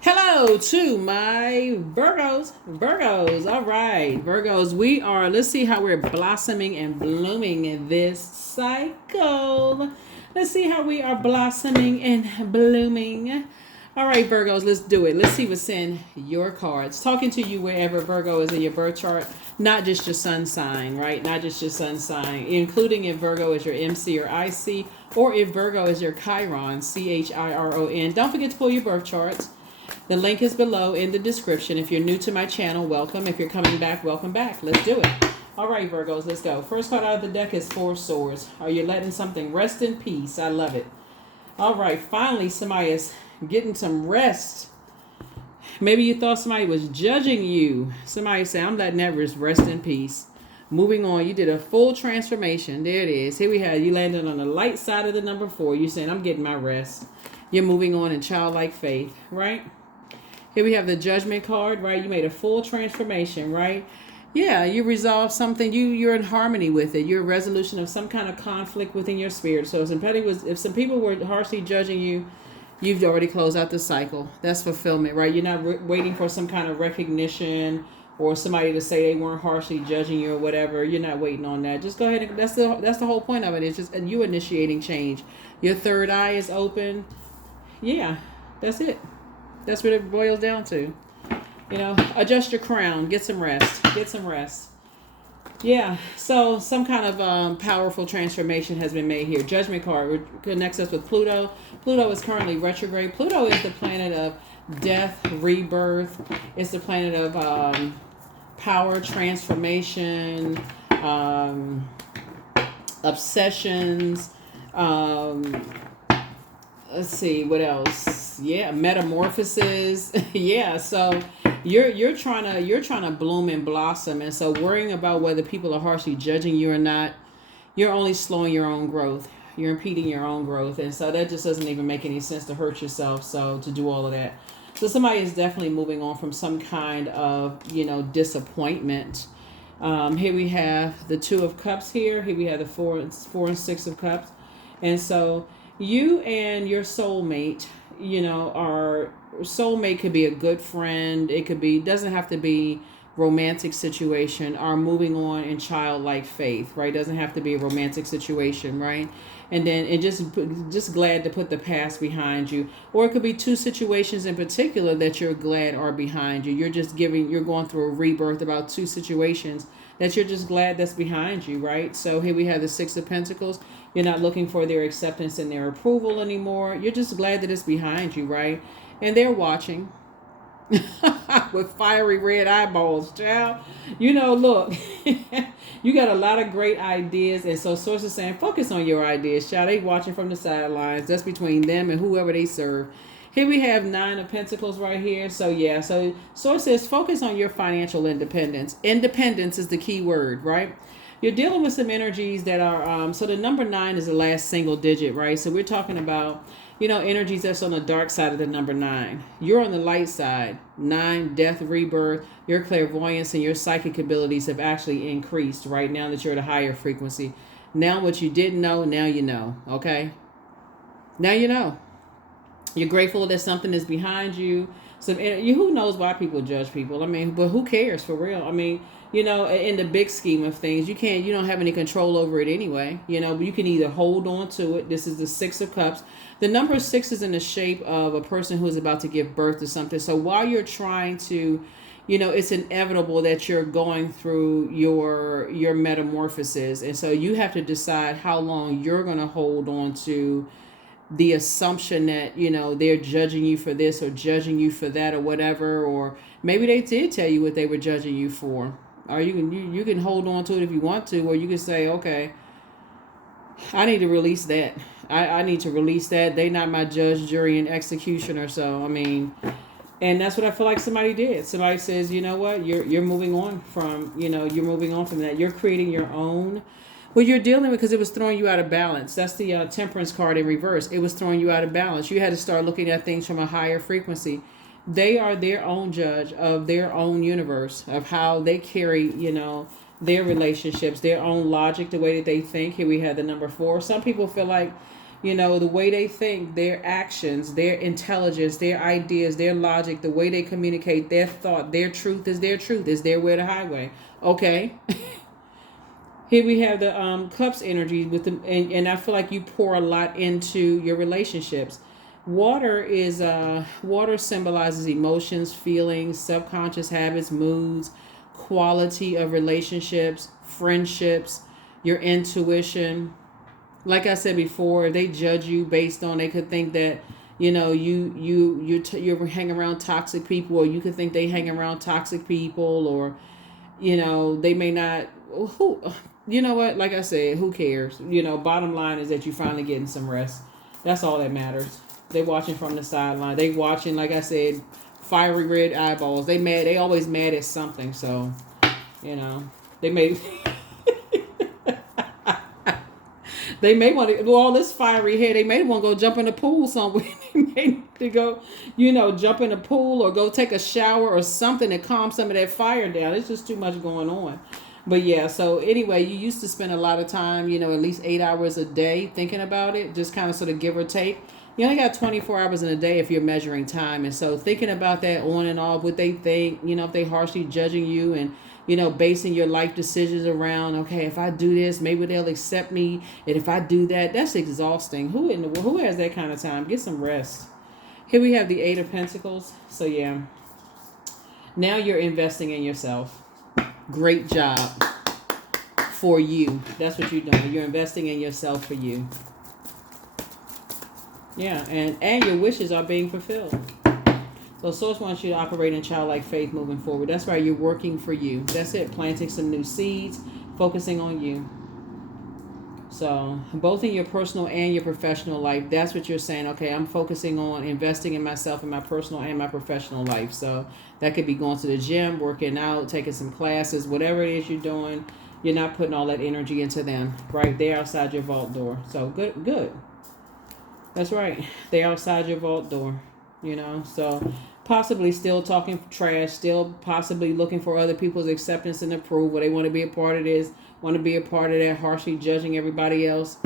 Hello to my Virgos. All right, Virgos, let's see how we're blossoming and blooming in this cycle. Let's see how we are blossoming and blooming. All right, Virgos, let's do it. Let's see what's in your cards. Talking to you wherever Virgo is in your birth chart, not just your sun sign, right? Not just your sun sign, including if Virgo is your MC or IC, or if Virgo is your Chiron, CHIRON. Don't forget to pull your birth charts. The link is below in the description. If you're new to my channel, welcome. If you're coming back, welcome back. Let's do it. All right, Virgos, let's go. First card out of the deck is Four Swords. Are you letting something rest in peace? I love it. All right, finally, somebody is getting some rest. Maybe you thought somebody was judging you. Somebody say, I'm letting that rest in peace. Moving on, you did a full transformation. There it is. Here we have you landed on the light side of the number 4. You're saying, I'm getting my rest. You're moving on in childlike faith, right? Here we have the Judgment card, right? You made a full transformation, right? Yeah, you resolved something. You're in harmony with it. You're a resolution of some kind of conflict within your spirit. So if some people were harshly judging you, you've already closed out the cycle. That's fulfillment, right? You're not waiting for some kind of recognition or somebody to say they weren't harshly judging you or whatever. You're not waiting on that. Just go ahead and that's the whole point of it. It's just you initiating change. Your third eye is open. Yeah, that's it. That's what it boils down to. Adjust your crown. Get some rest. Get some rest. Yeah, so some kind of powerful transformation has been made here. Judgment card connects us with Pluto. Pluto is currently retrograde. Pluto is the planet of death, rebirth. It's the planet of power, transformation, obsessions. Let's see what else. Yeah, metamorphosis. Yeah, so you're trying to bloom and blossom, and so worrying about whether people are harshly judging you or not, you're only slowing your own growth. You're impeding your own growth, and so that just doesn't even make any sense to hurt yourself. So to do all of that, so somebody is definitely moving on from some kind of disappointment. Here we have the Two of Cups. Here we have the four and Six of Cups, and so you and your soulmate, our soulmate could be a good friend. It doesn't have to be romantic situation, are moving on in childlike faith, right? Doesn't have to be a romantic situation, right? And then just glad to put the past behind you. Or it could be two situations in particular that you're glad are behind you. You're going through a rebirth about two situations that you're just glad that's behind you, right? So here we have the Six of Pentacles. You're not looking for their acceptance and their approval anymore. You're just glad that it's behind you, right? And they're watching with fiery red eyeballs, child. Look, you got a lot of great ideas. And so Source is saying, focus on your ideas, child. They watching from the sidelines. That's between them and whoever they serve. Here we have Nine of Pentacles right here. So yeah, so Source says, focus on your financial independence. Independence is the key word, right? You're dealing with some energies that are, so the number 9 is the last single digit, right? So we're talking about, energies that's on the dark side of the number 9. You're on the light side. 9, death, rebirth. Your clairvoyance and your psychic abilities have actually increased right now that you're at a higher frequency. Now what you didn't know, now you know, okay? Now you know. You're grateful that something is behind you. Who knows why people judge people? I mean, but who cares for real? I mean, in the big scheme of things, you don't have any control over it anyway. But you can either hold on to it. This is the Six of Cups. The number 6 is in the shape of a person who is about to give birth to something. So while you're trying to, it's inevitable that you're going through your metamorphosis. And so you have to decide how long you're going to hold on to the assumption that they're judging you for this or judging you for that or whatever, or maybe they did tell you what they were judging you for. Or you can hold on to it if you want to, or you can say, okay, I need to release that. I need to release that. They not my judge, jury, and executioner. So I mean, and that's what I feel like somebody did. Somebody says, you know what, you're moving on from you're moving on from that. You're creating your own. Well, you're dealing with, because it was throwing you out of balance. That's the Temperance card in reverse. It was throwing you out of balance. You had to start looking at things from a higher frequency. They are their own judge of their own universe, of how they carry, their relationships, their own logic, the way that they think. Here we have the number 4. Some people feel like, You know, the way they think, their actions, their intelligence, their ideas, their logic, the way they communicate, their thought, their truth is their truth, is their way, the highway. Okay. Here we have the cups energy with the, and I feel like you pour a lot into your relationships. Water symbolizes emotions, feelings, subconscious habits, moods, quality of relationships, friendships, your intuition. Like I said before, if they judge you based on, they could think that, you know, you hang around toxic people, or you could think they hang around toxic people, or, you know, they may not. Who, you know what? Like I said, who cares? You know, bottom line is that you finally getting some rest. That's all that matters. They watching from the sideline. They watching, like I said, fiery red eyeballs. They mad. They always mad at something. So, you know, they may they may want to do all this fiery hair. They may want to go jump in the pool somewhere. They may need to go, you know, jump in the pool or go take a shower or something to calm some of that fire down. It's just too much going on. But yeah, so anyway, you used to spend a lot of time, you know, at least 8 hours a day thinking about it, just kind of sort of give or take. You only got 24 hours in a day if you're measuring time. And so thinking about that on and off, what they think, you know, if they harshly judging you and, you know, basing your life decisions around, okay, if I do this, maybe they'll accept me. And if I do that, that's exhausting. Who has that kind of time? Get some rest. Here we have the Eight of Pentacles. So yeah, now you're investing in yourself. Great job for you. That's what you're doing. You're investing in yourself for you. Yeah, and your wishes are being fulfilled. So Source wants you to operate in childlike faith moving forward. That's right. You're working for you. That's it. Planting some new seeds, focusing on you. So both in your personal and your professional life, that's what you're saying. Okay, I'm focusing on investing in myself in my personal and my professional life. So that could be going to the gym, working out, taking some classes, whatever it is you're doing. You're not putting all that energy into them, right? They're outside your vault door. So good. That's right. They're outside your vault door, you know. So possibly still talking trash, still possibly looking for other people's acceptance and approval. They want to be a part of this, want to be a part of that, harshly judging everybody else.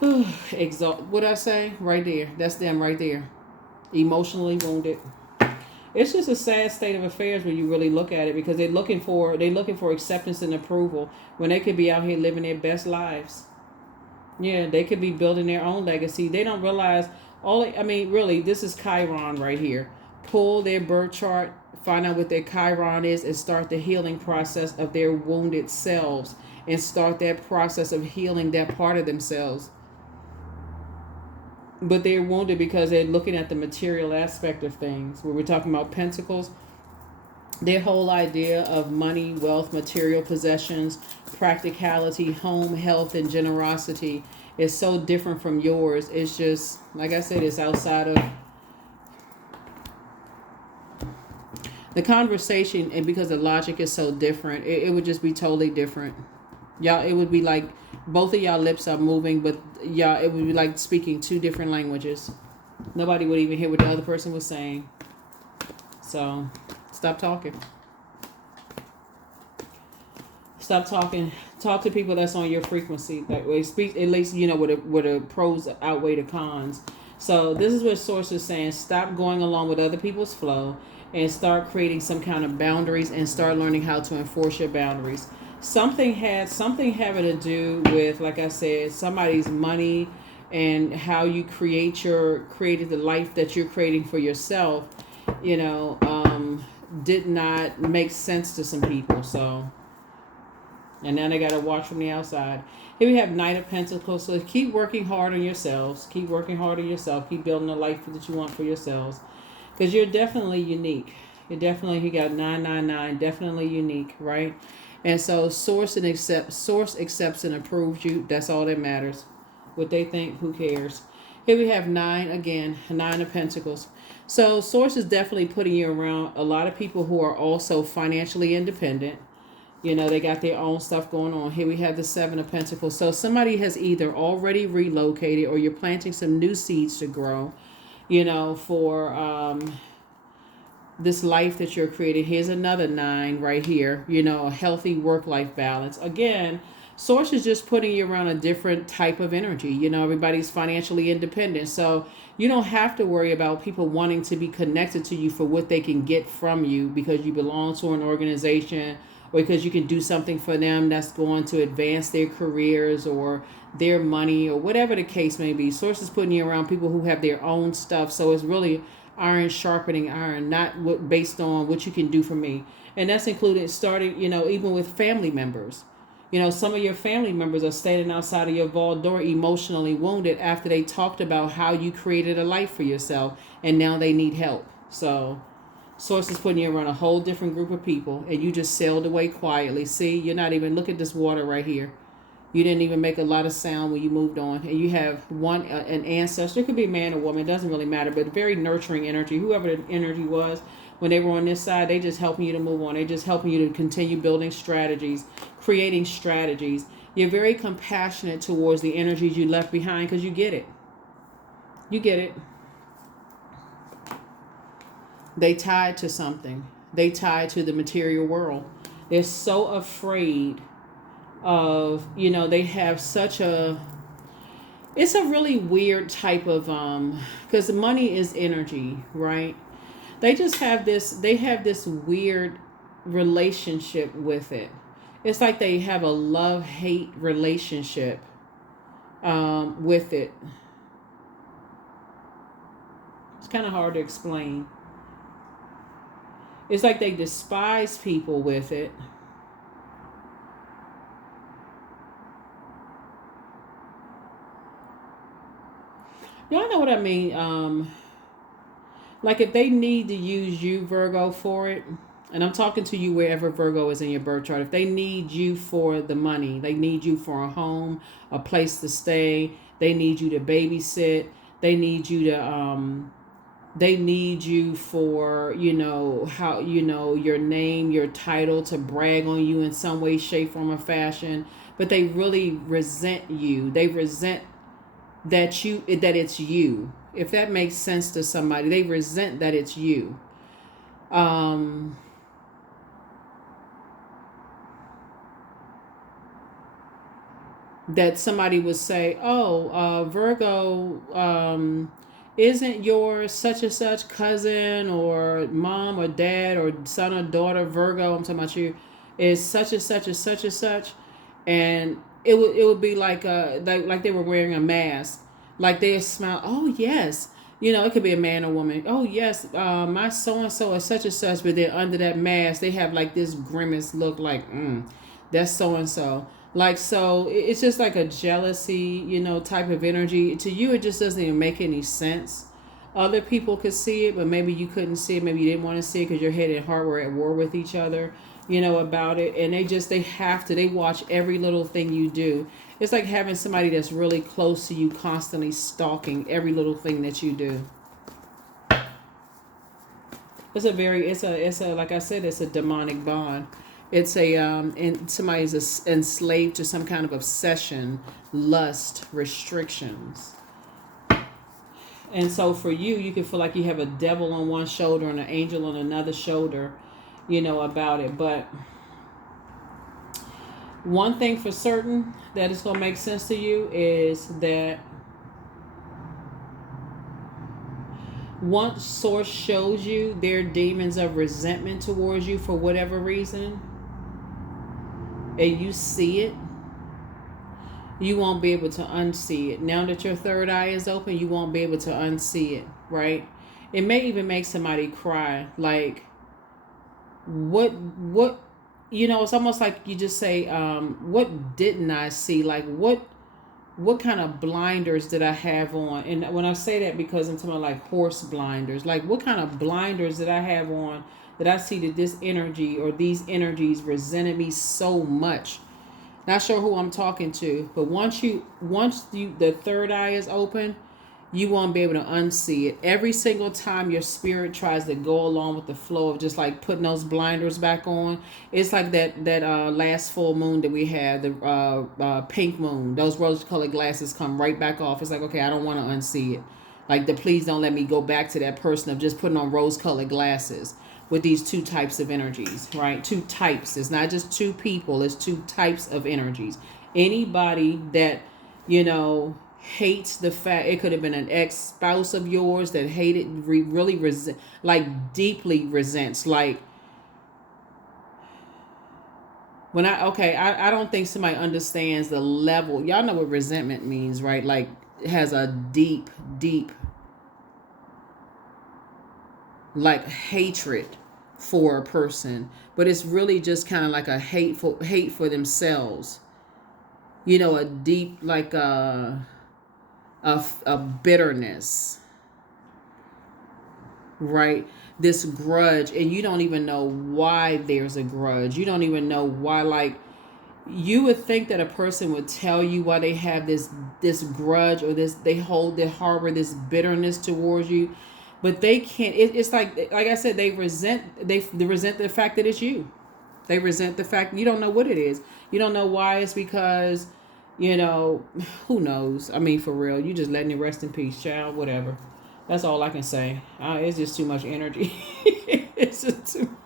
What I say? Right there. That's them right there. Emotionally wounded. It's just a sad state of affairs when you really look at it, because they're looking for acceptance and approval when they could be out here living their best lives. Yeah, they could be building their own legacy. They don't realize really, this is Chiron right here. Pull their birth chart, find out what their Chiron is, and start the healing process of their wounded selves, and start that process of healing that part of themselves. But they're wounded because they're looking at the material aspect of things. Where we're talking about pentacles, their whole idea of money, wealth, material possessions, practicality, home, health, and generosity is so different from yours. It's just, like I said, it's outside of the conversation, and because the logic is so different, it would just be totally different. Y'all, it would be like both of y'all lips are moving, but y'all, it would be like speaking two different languages. Nobody would even hear what the other person was saying. So stop talking. Stop talking. Talk to people that's on your frequency. That way, speak at least, you know, where the pros outweigh the cons. So this is what Source is saying. Stop going along with other people's flow and start creating some kind of boundaries, and start learning how to enforce your boundaries. Something having to do with, like I said, somebody's money and how you created the life that you're creating for yourself, you know, did not make sense to some people. So, and now they got to watch from the outside. Here we have Knight of Pentacles. So keep working hard on yourselves. Keep working hard on yourself. Keep building the life that you want for yourselves. Because you're definitely unique. You got 999. Definitely unique, right? And so Source accepts and approves you. That's all that matters. What they think, who cares? Here we have 9 again. 9 of Pentacles. So Source is definitely putting you around a lot of people who are also financially independent. You know, they got their own stuff going on. Here we have the 7 of Pentacles. So somebody has either already relocated, or you're planting some new seeds to grow, you know, for this life that you're creating. Here's another 9 right here. You know, a healthy work-life balance. Again, Source is just putting you around a different type of energy. You know, everybody's financially independent. So you don't have to worry about people wanting to be connected to you for what they can get from you because you belong to an organization or because you can do something for them that's going to advance their careers or their money or whatever the case may be. Source is putting you around people who have their own stuff. So it's really iron sharpening iron, not based on what you can do for me. And that's included starting, you know, even with family members. You know, some of your family members are standing outside of your vault door emotionally wounded after they talked about how you created a life for yourself and now they need help. So Source is putting you around a whole different group of people and you just sailed away quietly. See, you're not even, look at this water right here. You didn't even make a lot of sound when you moved on. And you have an ancestor. It could be a man or woman. It doesn't really matter. But very nurturing energy. Whoever the energy was, when they were on this side, they just helping you to move on. They just helping you to continue building strategies, creating strategies. You're very compassionate towards the energies you left behind because you get it. You get it. They tied to something. They tied to the material world. They're so afraid of, you know, they have such a, it's a really weird type of because money is energy, right? They just have this weird relationship with it. It's like they have a love-hate relationship with it. It's kind of hard to explain. It's like they despise people with it. Y'all know what I mean? Like if they need to use you, Virgo, for it, and I'm talking to you wherever Virgo is in your birth chart. If they need you for the money, they need you for a home, a place to stay. They need you to babysit. They need you to they need you for, you know, how, you know, your name, your title, to brag on you in some way, shape, form, or fashion. But they really resent you. They resent that it's you. If that makes sense to somebody, they resent that it's you. That somebody would say, oh, Virgo, isn't your such and such cousin or mom or dad or son or daughter Virgo, I'm talking about you, is such and such and such and such. And it would be like they were wearing a mask. Like they smile, oh yes. You know, it could be a man or woman. Oh yes, my so-and-so is such and such, but then under that mask, they have like this grimace look like, that's so-and-so. Like, so it's just like a jealousy, you know, type of energy. To you, it just doesn't even make any sense. Other people could see it, but maybe you couldn't see it. Maybe you didn't want to see it because your head and heart were at war with each other, you know, about it. And they watch every little thing you do. It's like having somebody that's really close to you constantly stalking every little thing that you do. It's a like I said, it's a demonic bond. It's and somebody's enslaved to some kind of obsession, lust, restrictions. And so for you, you can feel like you have a devil on one shoulder and an angel on another shoulder, you know, about it. But one thing for certain that is going to make sense to you is that once Source shows you their demons of resentment towards you for whatever reason, and you see it, you won't be able to unsee it. Now that your third eye is open, you won't be able to unsee it, right? It may even make somebody cry. Like, what, you know, it's almost like you just say, what didn't I see? Like, what kind of blinders did I have on? And when I say that, because I'm talking about like horse blinders, like what kind of blinders did I have on that I see that this energy or these energies resented me so much? Not sure who I'm talking to, but once the third eye is open, you won't be able to unsee it. Every single time your spirit tries to go along with the flow of just like putting those blinders back on, it's like that last full moon that we had, the pink moon. Those rose-colored glasses come right back off. It's like, okay, I don't want to unsee it. Like, please don't let me go back to that person of just putting on rose-colored glasses with these two types of energies, right? Two types. It's not just two people. It's two types of energies. Anybody that, you know, hates the fact, it could have been an ex-spouse of yours that hated, really resent, like deeply resents, like, when I don't think somebody understands the level. Y'all know what resentment means, right? Like, it has a deep, deep, like, hatred for a person, but it's really just kind of like a hate for themselves. You know, a deep, like, a bitterness, right? This grudge, and you don't even know why there's a grudge. You don't even know why. Like, you would think that a person would tell you why they have this grudge, or they harbor this bitterness towards you, but they can't. It's like I said, they resent the fact that it's you. They resent the fact you don't know what it is. You don't know why. It's because, you know, who knows? I mean, for real, you just letting it rest in peace, child. Whatever. That's all I can say. It's just too much energy. It's just too.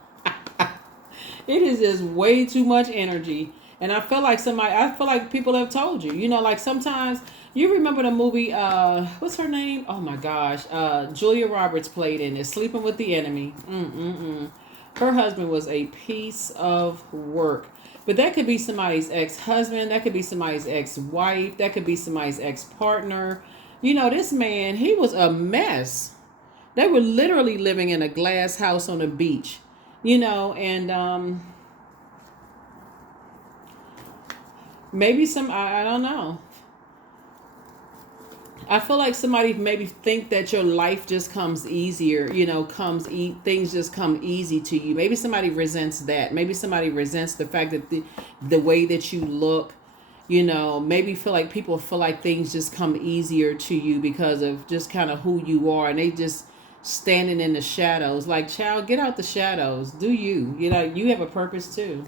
It is just way too much energy. And I feel like people have told you, you know, like sometimes you remember the movie, what's her name? Oh my gosh. Julia Roberts played in it, Sleeping with the Enemy. Her husband was a piece of work. But that could be somebody's ex-husband. That could be somebody's ex-wife. That could be somebody's ex-partner. You know, this man, he was a mess. They were literally living in a glass house on a beach, you know, and maybe I don't know. I feel like somebody maybe think that your life just comes easier, you know, things just come easy to you. Maybe somebody resents that. Maybe somebody resents the fact that the way that you look, you know, maybe people feel like things just come easier to you because of just kind of who you are, and they just standing in the shadows. Like, child, get out the shadows. Do you? You know, you have a purpose too.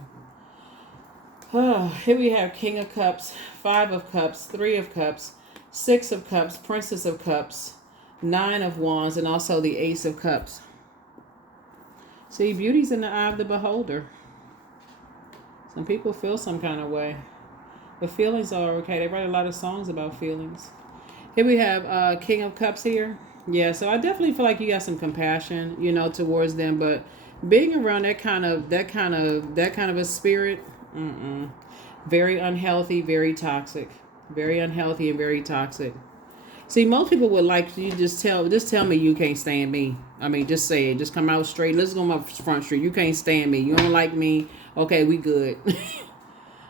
Here we have King of Cups, Five of Cups, Three of Cups, Six of Cups, Princess of Cups, Nine of Wands, and also the Ace of Cups. See, beauty's in the eye of the beholder. Some people feel some kind of way. But feelings are okay. They write a lot of songs about feelings. Here we have King of Cups here. Yeah, so I definitely feel like you got some compassion, you know, towards them. But being around that kind of a spirit, very unhealthy, very toxic, very unhealthy and very toxic. See, most people would like you just tell me you can't stand me. I mean, just say it. Just come out straight. Let's go on my front street. You can't stand me. You don't like me. Okay, we good.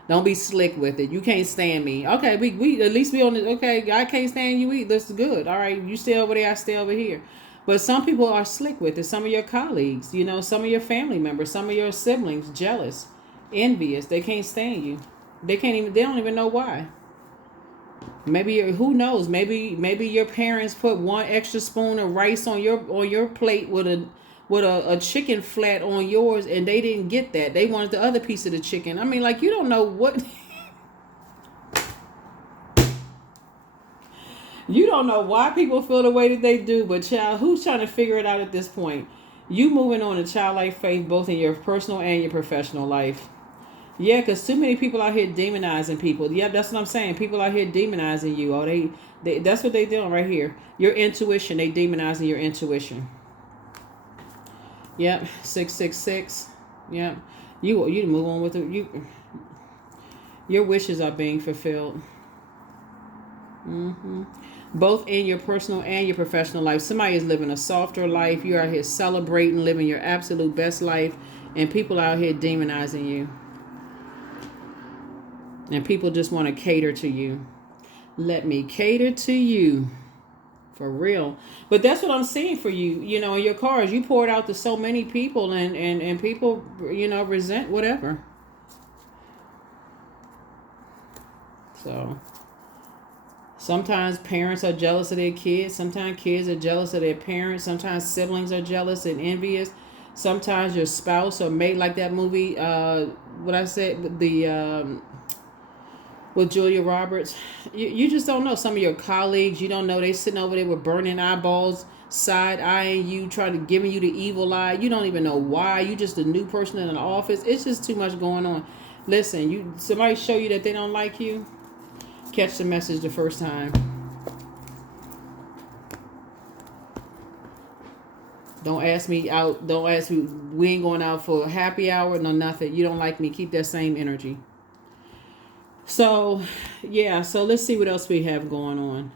Don't be slick with it. You can't stand me. Okay, we at least we on the, okay, I can't stand you either. That's good. All right, you stay over there, I stay over here. But some people are slick with it. Some of your colleagues, you know, some of your family members, some of your siblings, jealous, envious. They can't stand you. They don't even know why. Maybe who knows? Maybe your parents put one extra spoon of rice on your plate with a chicken flat on yours, and they didn't get that. They wanted the other piece of the chicken. I mean, like, you don't know what. You don't know why people feel the way that they do, but child, who's trying to figure it out at this point? You moving on to childlike faith both in your personal and your professional life. Yeah, because too many people out here demonizing people. Yeah, that's what I'm saying. People out here demonizing you. Oh, they that's what they doing right here. Your intuition. They demonizing your intuition. Yep, 666. Yep, you move on with it. Your wishes are being fulfilled. Both in your personal and your professional life. Somebody is living a softer life. You're out here celebrating, living your absolute best life, and people out here demonizing you. And people just want to cater to you. Let me cater to you. For real. But that's what I'm seeing for you. You know, in your cards, you poured out to so many people, and people, you know, resent whatever. So sometimes parents are jealous of their kids. Sometimes kids are jealous of their parents. Sometimes siblings are jealous and envious. Sometimes your spouse or mate, like that movie, what I said, with Julia Roberts, you just don't know. Some of your colleagues, you don't know, they sitting over there with burning eyeballs, side eyeing you, giving you the evil eye. You don't even know why. You just a new person in an office. It's just too much going on. Listen, somebody show you that they don't like you, catch the message the first time. Don't ask me out. Don't ask me. We ain't going out for a happy hour. No, nothing. You don't like me. Keep that same energy. So, yeah. So let's see what else we have going on.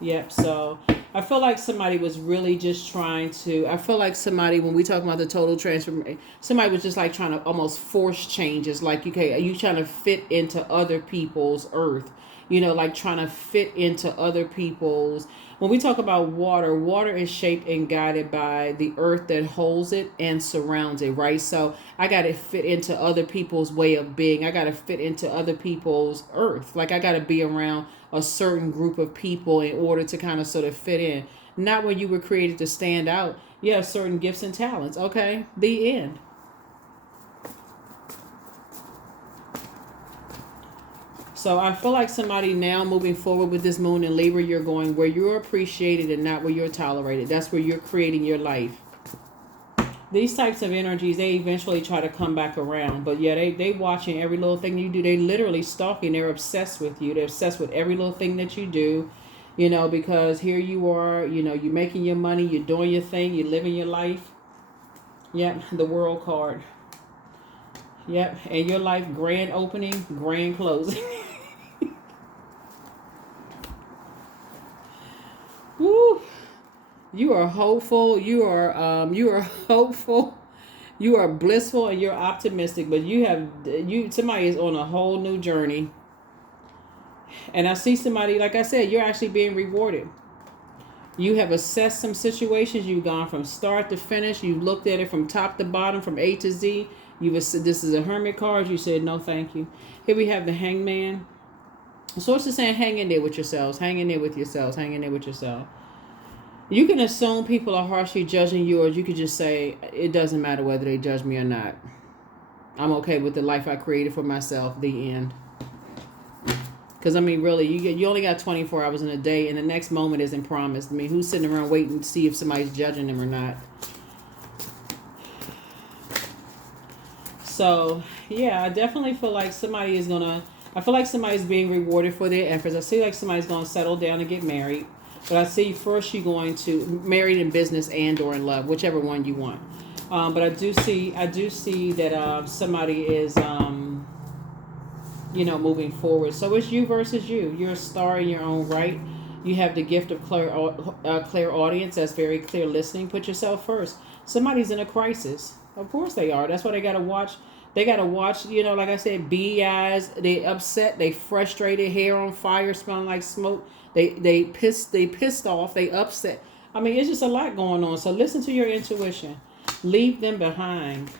Yep. So I feel like somebody was really just trying to. I feel like somebody, when we talk about the total transformation, somebody was just like trying to almost force changes. Like, okay, you trying to fit into other people's earth. You know, like trying to fit into other people's. When we talk about water, water is shaped and guided by the earth that holds it and surrounds it, right? So I got to fit into other people's way of being. I got to fit into other people's earth. Like I got to be around a certain group of people in order to kind of sort of fit in. Not when you were created to stand out. You have certain gifts and talents. Okay, the end. So I feel like somebody now moving forward with this moon in Libra, you're going where you're appreciated and not where you're tolerated. That's where you're creating your life. These types of energies, they eventually try to come back around. But yeah, they watching every little thing you do. They literally stalking. They're obsessed with you. They're obsessed with every little thing that you do. You know, because here you are, you know, you're making your money, you're doing your thing, you're living your life. Yep, the World card. Yep, and your life, grand opening, grand closing. Woo. You are hopeful. You are hopeful. You are blissful and you're optimistic. But somebody is on a whole new journey. And I see somebody, like I said, you're actually being rewarded. You have assessed some situations. You've gone from start to finish. You've looked at it from top to bottom, from A to Z. This is a hermit card. You said no, thank you. Here we have the Hangman. Source is saying, hang in there with yourselves. Hang in there with yourselves. Hang in there with yourself. You can assume people are harshly judging you, or you could just say, it doesn't matter whether they judge me or not. I'm okay with the life I created for myself. The end. Because, I mean, really, you only got 24 hours in a day, and the next moment isn't promised. I mean, who's sitting around waiting to see if somebody's judging them or not? So, yeah, I definitely feel like somebody is going to... I feel like somebody's being rewarded for their efforts. I see like somebody's going to settle down and get married. But I see first you're going to... married in business and or in love, whichever one you want. But I do see that somebody is... moving forward. So it's you versus you. You're a star in your own right. You have the gift of clear audience. That's very clear listening. Put yourself first. Somebody's in a crisis. Of course they are. That's why they got to watch. They got to watch, like I said, beady eyes. They upset. They frustrated. Hair on fire, smelling like smoke. They pissed off. They upset. I mean, it's just a lot going on. So listen to your intuition. Leave them behind.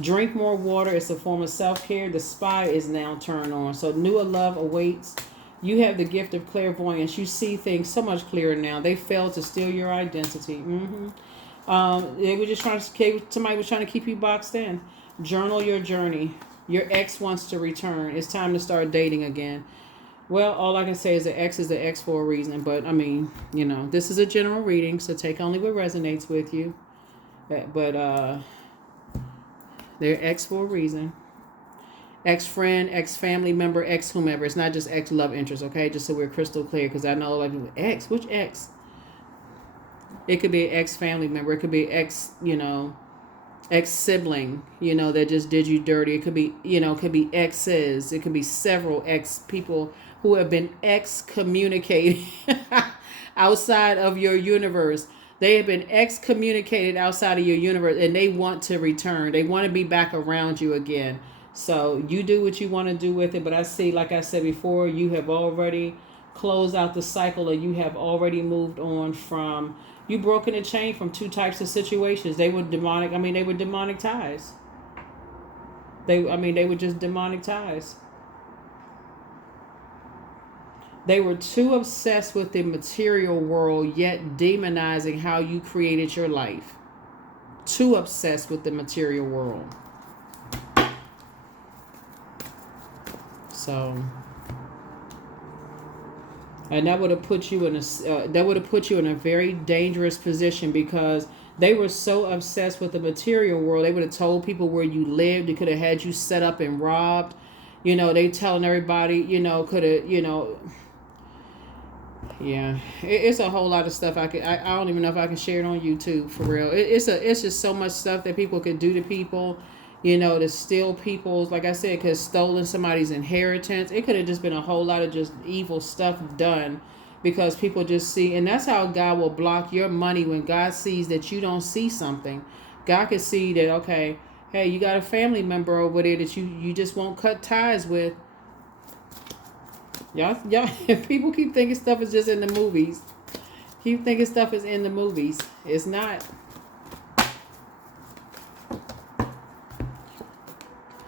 Drink more water. It's a form of self-care. The spy is now turned on. So new love awaits. You have the gift of clairvoyance. You see things so much clearer now. They failed to steal your identity. They were just somebody was trying to keep you boxed in. Journal your journey. Your ex wants to return. It's time to start dating again. Well, all I can say is the ex is the ex for a reason. But, I mean, this is a general reading. So take only what resonates with you. But, they're ex for a reason. Ex-friend, ex-family member, ex-whomever. It's not just ex-love interest, okay? Just so we're crystal clear. Because I know, like, ex. Which ex? It could be an ex-family member. It could be ex, ex-sibling, that just did you dirty. It could be, it could be exes. It could be several ex people who have been excommunicated outside of your universe. They have been excommunicated outside of your universe, and they want to return. They want to be back around you again. So you do what you want to do with it. But I see, like I said before, you have already closed out the cycle, and you have already moved on from... You broken a chain from two types of situations. They were demonic. I mean, they were demonic ties. They were just demonic ties. They were too obsessed with the material world, yet demonizing how you created your life. Too obsessed with the material world. So, and that would have put you in a very dangerous position, because They were so obsessed with the material world. They would have told people where you lived. They could have had you set up and robbed. They telling everybody, could have, yeah. It's a whole lot of stuff I don't even know if I can share it on YouTube for real. It's just so much stuff that people could do to people, to steal people's, like I said, could have stolen somebody's inheritance. It could have just been a whole lot of just evil stuff done because people just see, and that's how God will block your money when God sees that you don't see something. God can see that, okay, hey, you got a family member over there that you just won't cut ties with. Y'all, people keep thinking stuff is just in the movies. Keep thinking stuff is in the movies. It's not.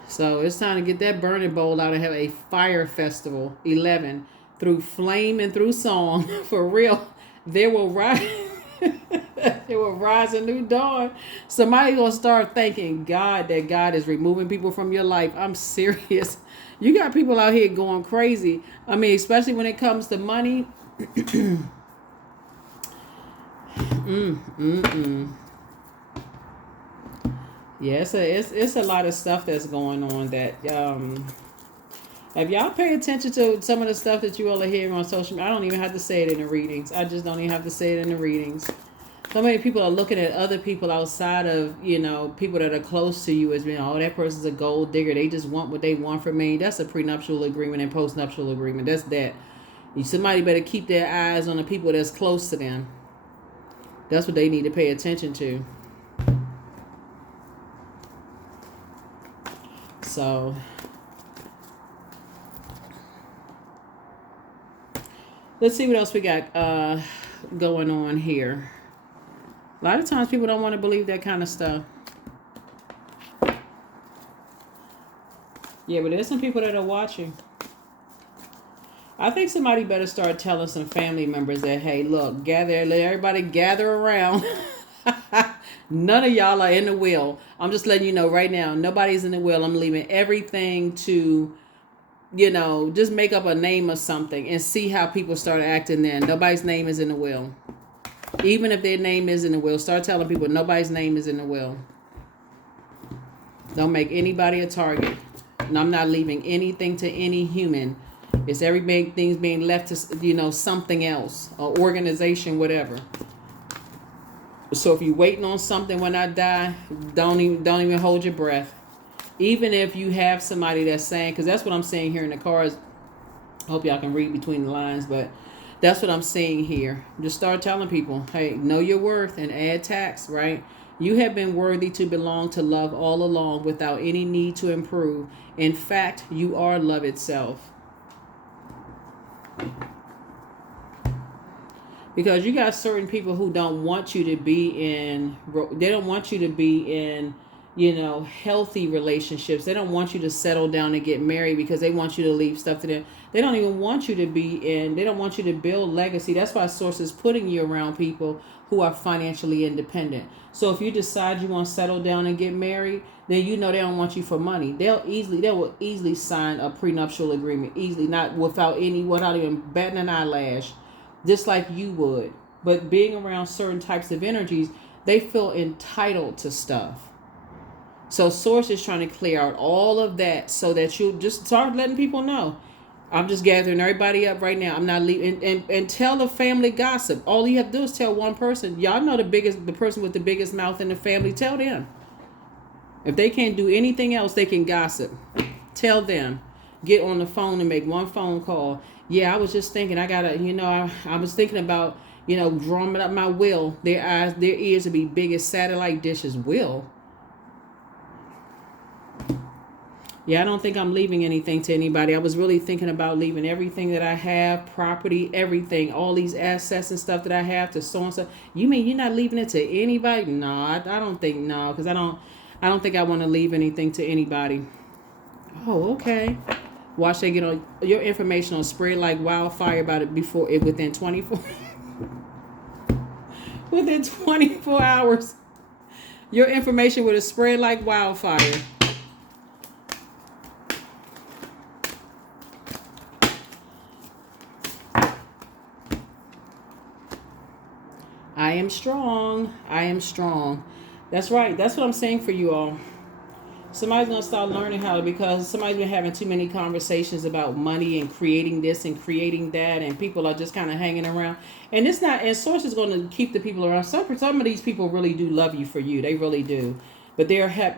So it's time to get that burning bowl out and have a fire festival. 11. Through flame and through song. For real. There will rise. There will rise a new dawn. Somebody gonna start thanking God that God is removing people from your life. I'm serious. You got people out here going crazy. I mean, especially when it comes to money. Yeah, it's a lot of stuff that's going on that if y'all pay attention to some of the stuff that you all are hearing on social media, I don't even have to say it in the readings. I just don't even have to say it in the readings. So many people are looking at other people outside of, people that are close to you as being, oh, that person's a gold digger. They just want what they want from me. That's a prenuptial agreement and postnuptial agreement. That's that. Somebody better keep their eyes on the people that's close to them. That's what they need to pay attention to. So, let's see what else we got going on here. A lot of times people don't want to believe that kind of stuff. Yeah, but there's some people that are watching. I think somebody better start telling some family members that, hey, look, let everybody gather around. None of y'all are in the will. I'm just letting you know right now, nobody's in the will. I'm leaving everything to, just make up a name of something and see how people start acting then. Nobody's name is in the will. Even if their name is in the will, start telling people nobody's name is in the will. Don't make anybody a target. And I'm not leaving anything to any human. It's everything's being left to, something else, or organization, whatever. So if you're waiting on something when I die, don't even hold your breath. Even if you have somebody that's saying, because that's what I'm saying here in the cards. I hope y'all can read between the lines, but that's what I'm saying here. Just start telling people, hey, know your worth and add tax, right? You have been worthy to belong to love all along without any need to improve. In fact, you are love itself. Because you got certain people who don't want you to be in, they don't want you to be in, healthy relationships. They don't want you to settle down and get married because they want you to leave stuff to them. They don't even want you to they don't want you to build legacy. That's why Source is putting you around people who are financially independent. So if you decide you want to settle down and get married, then they don't want you for money. They will easily sign a prenuptial agreement, easily, without even batting an eyelash, just like you would. But being around certain types of energies, they feel entitled to stuff. So Source is trying to clear out all of that so that you just start letting people know. I'm just gathering everybody up right now. I'm not leaving. And tell the family gossip. All you have to do is tell one person. Y'all know the person with the biggest mouth in the family. Tell them. If they can't do anything else, they can gossip. Tell them. Get on the phone and make one phone call. Yeah, I was just thinking. I was thinking about, drawing up my will. Their ears would be big as satellite dishes. Will. Yeah, I don't think I'm leaving anything to anybody. I was really thinking about leaving everything that I have, property, everything, all these assets and stuff that I have to so and so. You mean you're not leaving it to anybody? No, I don't think because I don't think I want to leave anything to anybody. Oh, okay. Watch they get on your information on spread like wildfire about it within 24 within 24 hours. Your information would have spread like wildfire. I I am strong. I am strong. That's right. That's what I'm saying for you all. Somebody's gonna start learning how to, because somebody's been having too many conversations about money and creating this and creating that, and people are just kind of hanging around. And it's not. And Source is going to keep the people around. Some of these people really do love you for you. They really do. But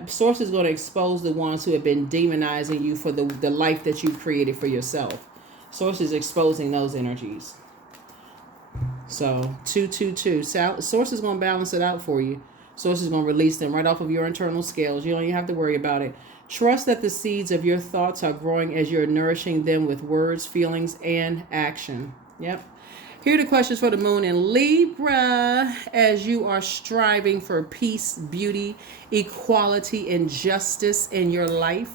Source is going to expose the ones who have been demonizing you for the life that you created for yourself. Source is exposing those energies. So 222. Source is going to balance it out for you. Source is going to release them right off of your internal scales. You don't even have to worry about it. Trust that the seeds of your thoughts are growing as you're nourishing them with words, feelings, and action. Yep. Here are the questions for the moon in Libra as you are striving for peace, beauty, equality, and justice in your life.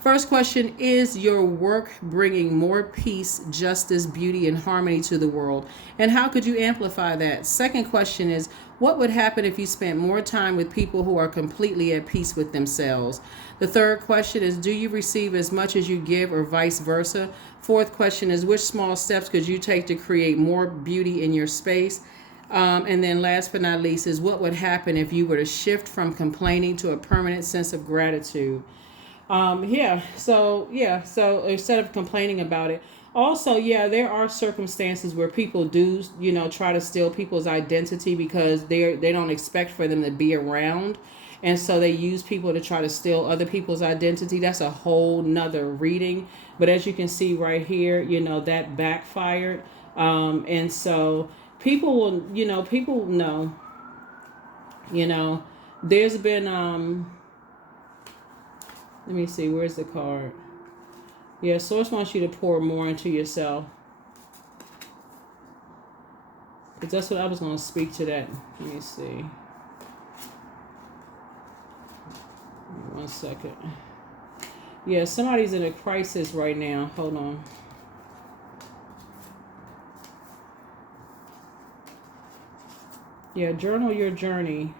First question, is your work bringing more peace, justice, beauty, and harmony to the world? And how could you amplify that? Second question is, what would happen if you spent more time with people who are completely at peace with themselves? The third question is, do you receive as much as you give, or vice versa? Fourth question is, which small steps could you take to create more beauty in your space? And then last but not least is, what would happen if you were to shift from complaining to a permanent sense of gratitude? So instead of complaining about it, also, there are circumstances where people do, try to steal people's identity because they don't expect for them to be around. And so they use people to try to steal other people's identity. That's a whole nother reading. But as you can see right here, that backfired. And so people will, people know, there's been, let me see, where's the card? Yeah, Source wants you to pour more into yourself. Because that's what I was going to speak to that. Let me see. 1 second. Yeah, somebody's in a crisis right now. Hold on. Yeah, journal your journey.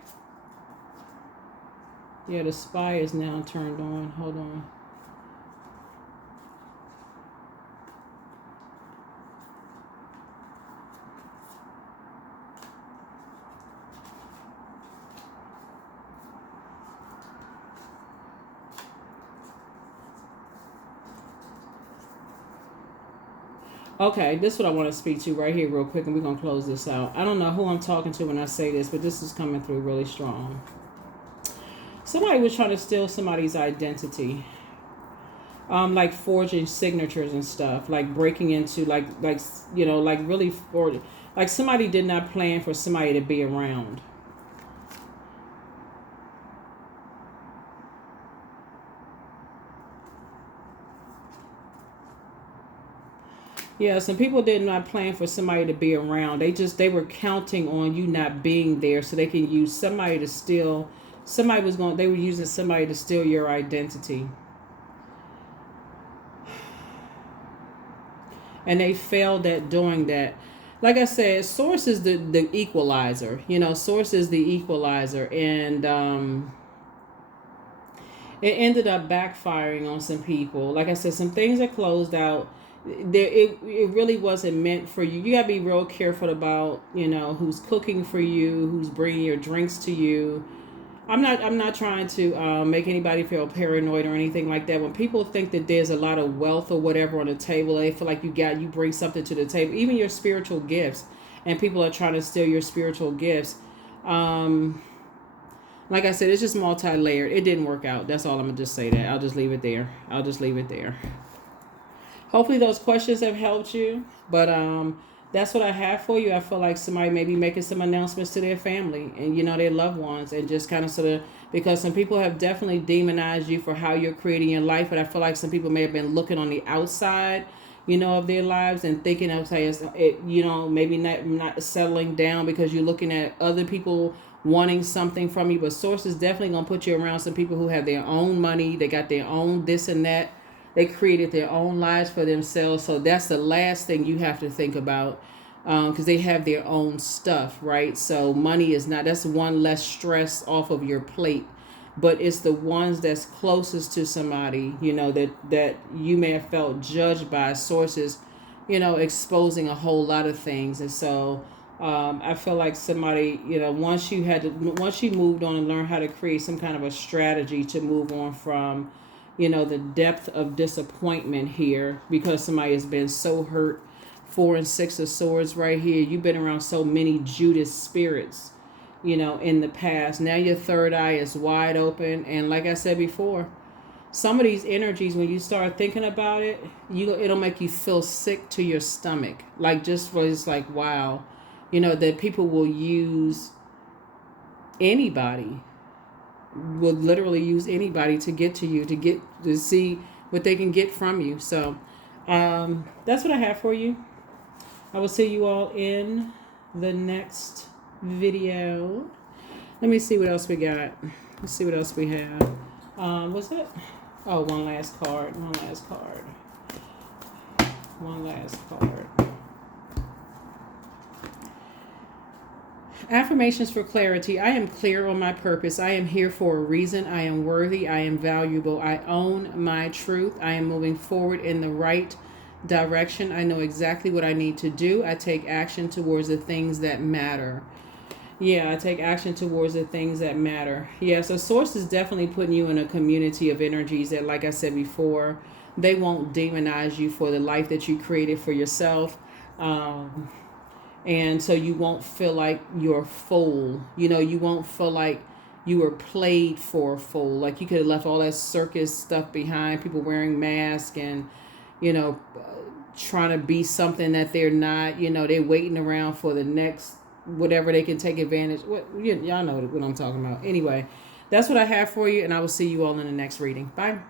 Yeah, the spy is now turned on. Hold on. Okay, this is what I want to speak to right here real quick, and we're going to close this out. I don't know who I'm talking to when I say this, but this is coming through really strong. Somebody was trying to steal somebody's identity. Like forging signatures and stuff, like breaking into like really like somebody did not plan for somebody to be around. Yeah, some people did not plan for somebody to be around. They were counting on you not being there so they can use somebody to steal. They were using somebody to steal your identity. And they failed at doing that. Like I said, Source is the equalizer. Source is the equalizer. And it ended up backfiring on some people. Like I said, some things are closed out. It really wasn't meant for you. You gotta be real careful about who's cooking for you, who's bringing your drinks to you. I'm not trying to make anybody feel paranoid or anything like that. When people think that there's a lot of wealth or whatever on the table, they feel like you bring something to the table, even your spiritual gifts, and people are trying to steal your spiritual gifts. Like I said, it's just multi-layered. It didn't work out. That's all I'm gonna just say that. I'll just leave it there. Hopefully those questions have helped you. But that's what I have for you. I feel like somebody may be making some announcements to their family and their loved ones, and just kind of sort of, because some people have definitely demonized you for how you're creating your life. But I feel like some people may have been looking on the outside, of their lives and thinking of, maybe not settling down because you're looking at other people wanting something from you. But Source is definitely going to put you around some people who have their own money. They got their own this and that. They created their own lives for themselves. So that's the last thing you have to think about, because they have their own stuff, right? So money is not, that's one less stress off of your plate. But it's the ones that's closest to somebody, that you may have felt judged by. Sources, exposing a whole lot of things. And so I feel like somebody, once you moved on and learned how to create some kind of a strategy to move on from, the depth of disappointment here, because somebody has been so hurt. 4 and 6 of swords right here. You've been around so many Judas spirits, in the past. Now your third eye is wide open. And like I said before, some of these energies, when you start thinking about it, it'll make you feel sick to your stomach. Like, just for, it's like, wow, that people will use anybody, will literally use anybody to get to you, to see what they can get from you. So that's what I have for you. I will see you all in the next video. Let me see what else we got. Let's see what else we have. What's it? Oh, one last card. Affirmations for clarity. I am clear on my purpose. I am here for a reason. I am worthy. I am valuable. I own my truth. I am moving forward in the right direction. I know exactly what I need to do. I take action towards the things that matter. I take action towards the things that matter. So Source is definitely putting you in a community of energies that, like I said before, they won't demonize you for the life that you created for yourself. And so you won't feel like you're full. You won't feel like you were played for a fool. Like, you could have left all that circus stuff behind, people wearing masks and, trying to be something that they're not. They're waiting around for the next whatever they can take advantage. Y'all know what I'm talking about. Anyway, that's what I have for you, and I will see you all in the next reading. Bye.